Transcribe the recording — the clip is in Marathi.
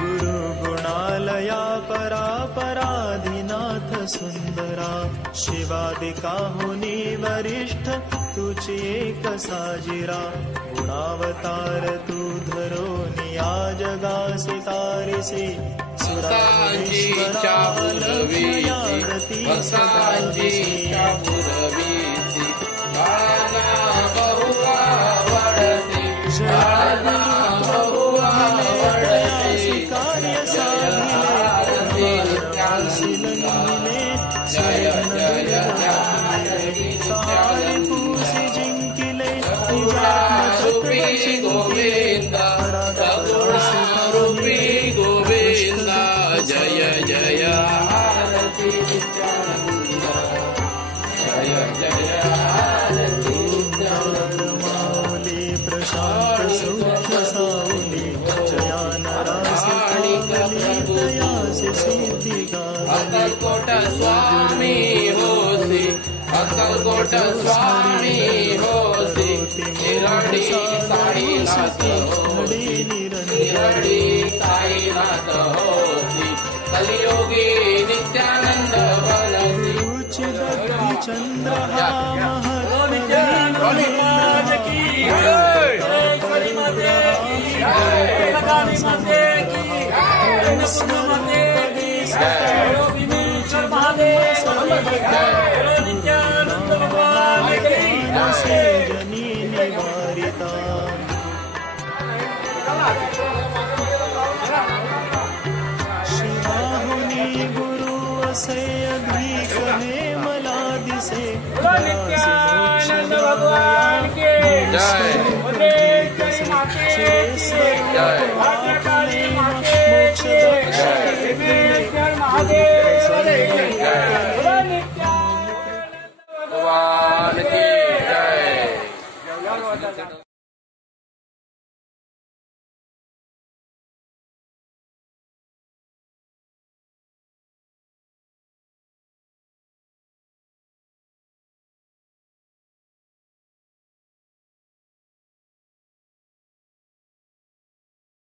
गुरु गुणालया परा पराधिनाथ सुंदरा, शिवादिका होनी वरिष्ठ तुझी एक साजिरा। गुणावतार तू धरो निया जगासी तारिसी, सुरांजीच्या पुरवीसी, वसांजीच्या पुरवीसी, गाना बहुआ वडसी, गाना बहुआ वडसी, कार्य साधिले जय जय सारे पूसी जिंकिले रूपी गोविंद, रूपी गोविंद, जय जय आरती नित्यानंद, जय जय आरती नित्यानंद। माऊली प्रशांत सौख्य सावली, जया नरासी दयासी सिद्धी गावली। अक्कलकोट स्वामी होसी, अक्कलकोट स्वामी होसी, निरडी साईनाथ होसी, निरडी साईनाथ होसी, कलियोगी नित्यानंद बनसी। उच्च भक्ति चंद्र जनी निवारिता। शिवाहुनी गुरु असे अधिक हे मला दिसे, भगवान के जय।